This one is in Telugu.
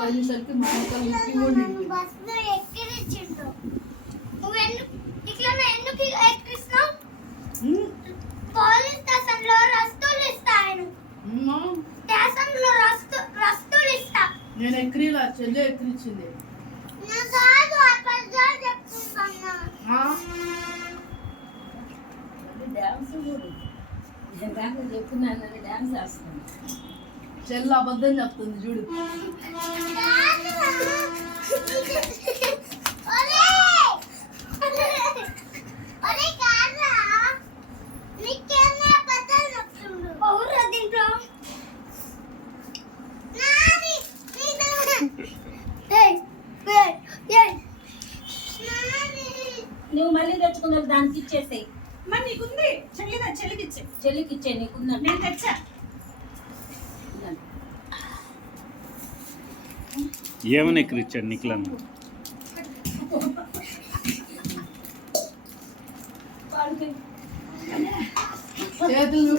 వెళ్ళేసరికి మా ఎందుకు ఎక్కిస్తున్నావు? పోలీస్ స్టేషన్లో రస్తులు ఇస్తాను. స్టేషన్లో రస్తులు ఇస్తా. నేను ఎక్కిరిలా చెల్లె ఎక్కిరిచ్చింది. డ్యాన్స్ చెప్తున్నాను డ్యాన్స్ వేస్తున్నాను. చెల్లు అబద్ధం చెప్తుంది చూడు. నువ్వు మళ్ళీ తెచ్చుకున్నావు దానికి ఇచ్చేసాయి. మరి నీకుంది చెల్లికి ఇచ్చే నీకుందా? నేను తెచ్చా. ఏమని ఎక్కిరిచ్చాడు నిఖిలన్న? చేతులు